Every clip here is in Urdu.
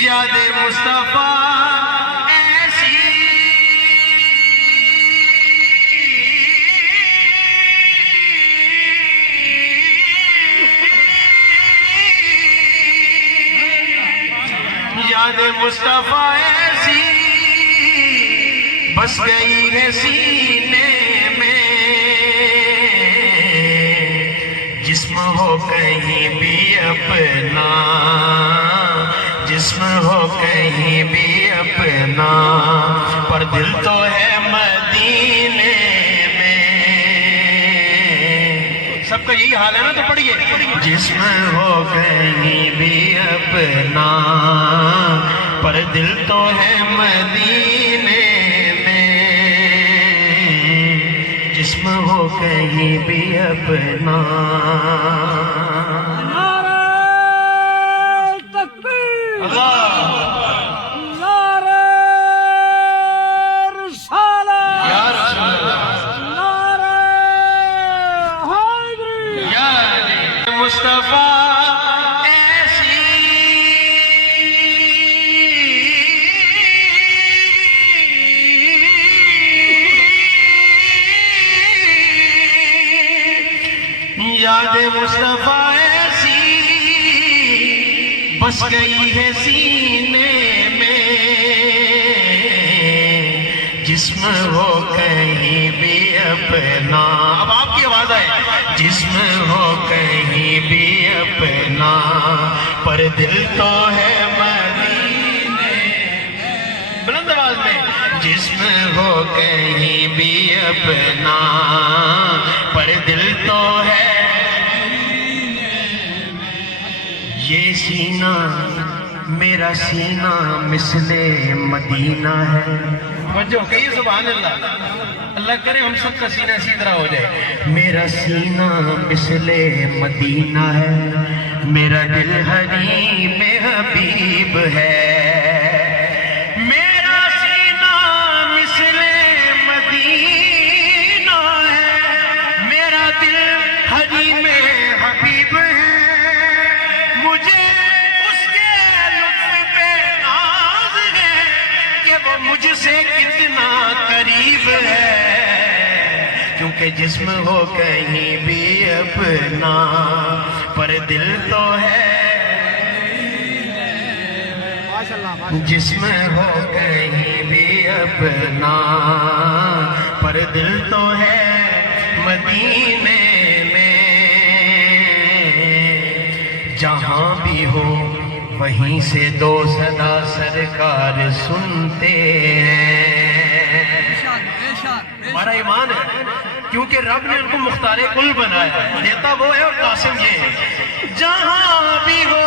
یاد مصطفیٰ ایسی یاد مصطفیٰ ایسی بس گئی ہے سینے میں، جسم ہو کہیں بھی اپنا، جسم ہو کہیں بھی اپنا، پر دل تو ہے مدینے میں۔ سب کا یہی حال ہے نا، تو پڑھیے، جسم ہو کہیں بھی اپنا، پر دل تو ہے مدینے میں، جسم ہو کہیں بھی اپنا۔ مصطفیٰ ایسی یاد مصطفیٰ ایسی بس گئی ہے سینے میں، جسم ہو کہیں بھی اپنا۔ اب آپ کی آواز آئے، جسم ہو کہیں بھی اپنا، پر دل تو ہے مدینے میں۔ بلند آواز میں، جسم ہو کہیں بھی اپنا، پر دل تو ہے مدینے میں۔ یہ سینہ میرا سینہ مثل مدینہ ہے۔ جو کہیے سبحان اللہ، اللہ کرے ہم سب کا سینہ اسی طرح ہو جائے۔ میرا سینہ مثل مدینہ ہے، میرا دل حریم حبیب ہے۔ میرا سینہ مثل مدینہ ہے، میرا دل حریم حبیب ہے۔ مجھے اس کے لطف پہ ناز ہے کہ وہ مجھ سے کتنا قریب ہے، کیونکہ جسم ہو کہیں بھی اپنا، پر دل تو ہے جسم ہو کہیں بھی اپنا، پر دل تو ہے مدینے میں۔ جہاں بھی ہو وہیں سے دو صدا سرکار سنتے ہیں۔ ہمارا ایمان ہے، کیونکہ رب نے ان کو مختار کل بنایا ہے، دیتا وہ ہے اور قاسم یہ ہے۔ جہاں بھی ہو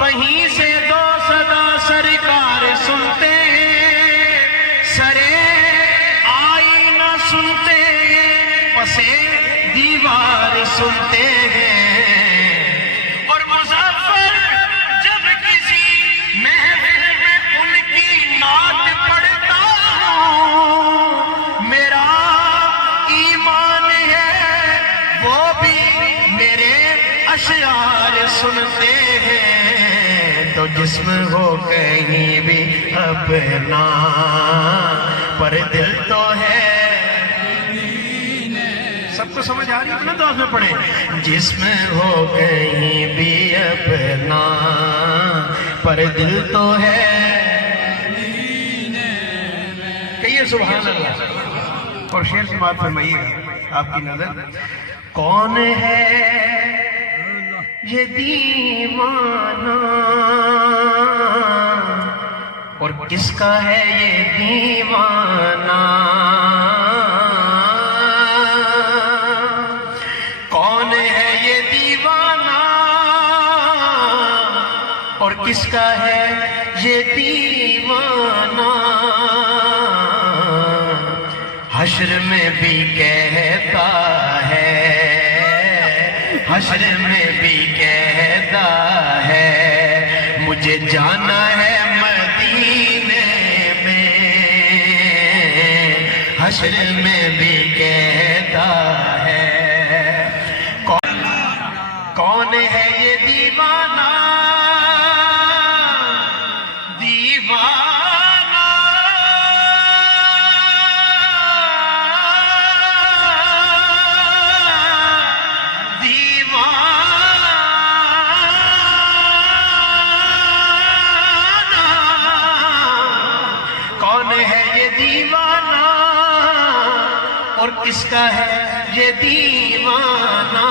وہیں سے دو صدا سرکار سنتے ہیں، سرے آئینہ سنتے ہیں، پسے دیوار سنتے ہیں۔ اور مظفر جب کسی محفل میں ان کی نعت پڑھتا ہوں، میرا ایمان ہے وہ بھی میرے اشعار سنتے ہیں۔ تو جسم ہو کہیں بھی اپنا، پر دل تو ہے۔ سب کو سمجھ آ رہی ہے؟ تو اس میں پڑھیں، جسم ہو کہیں بھی اپنا، پر دل تو ہے۔ کہیے سبحان اللہ، اور شعر سے بات فرمائیے گا آپ کی نظر۔ کون ہے یہ دیوانہ، اور کس کا ہے یہ دیوانہ؟ کون ہے یہ دیوانہ، اور کس کا ہے یہ دیوانہ؟ حشر میں بھی کہتا ہے، حشر میں بھی کہتا ہے، مجھے جانا ہے مدینے میں۔ حشر میں بھی کہتا ہے، کون ہے یہ دیوانہ، کس کا ہے یہ دیوانہ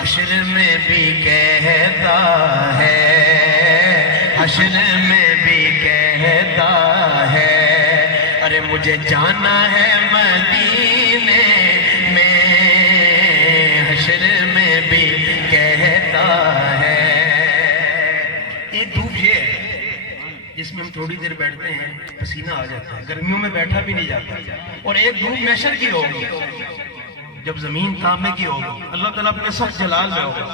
حشر میں بھی کہتا ہے، حشر میں بھی کہتا ہے، ارے مجھے جانا ہے مدینے میں، حشر میں بھی کہتا ہے۔ ایک دھوپ یہ ہے جس میں ہم تھوڑی دیر بیٹھتے ہیں پسینہ آ جاتا ہے، گرمیوں میں بیٹھا بھی نہیں جاتا، اور ایک دھوپ محشر کی ہوگی جب زمین تانبے کی ہوگی، اللہ تعالیٰ اپنے سخت جلال میں ہوگا،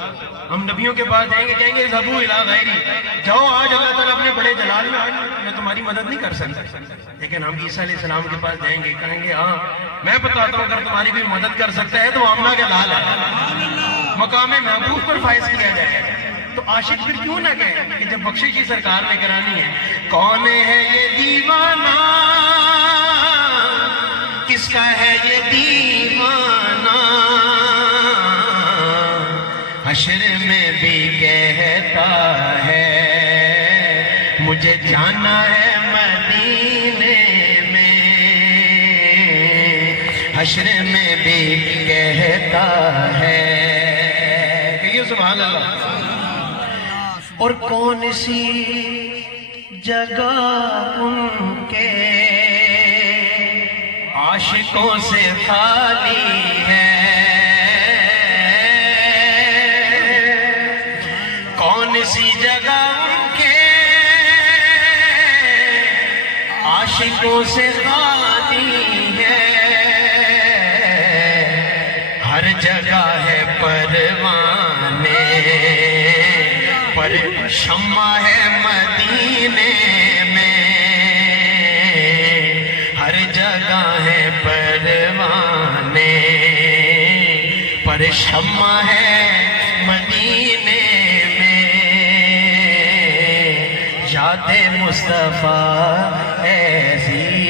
ہم نبیوں کے پاس جائیں گے، کہیں گے ذهبوا الی غیری، جاؤ آج اللہ تعالیٰ اپنے بڑے جلال میں، آج میں تمہاری مدد نہیں کر سکتا، لیکن ہم عیسیٰ علیہ السلام کے پاس جائیں گے، کہیں گے ہاں میں بتاتا ہوں اگر تمہاری کوئی مدد کر سکتا ہے تو وہ آمنہ کا لال ہے، مقام محبوب پر فائز کیا جائے گا۔ تو عاشق پھر کیوں نہ کہے کہ جب بخشش ہی سرکار نے کرانی ہے، کون ہے یہ دیوانہ کس کا ہے یہ دیوانہ حشر میں بھی کہتا ہے، مجھے جانا ہے مدینے میں، حشر میں بھی کہتا ہے، کہیے سبحان اللہ۔ اور کون سی جگہ ان کے عاشقوں سے خالی ہے، کون سی جگہ ان کے عاشقوں سے خالی ہے، ہر جگہ ہے پروانے پر شمع ہے مدینے میں، ہر جگہ ہے پروانے پر شمع ہے مدینے میں، یاد مصطفیٰ ایسی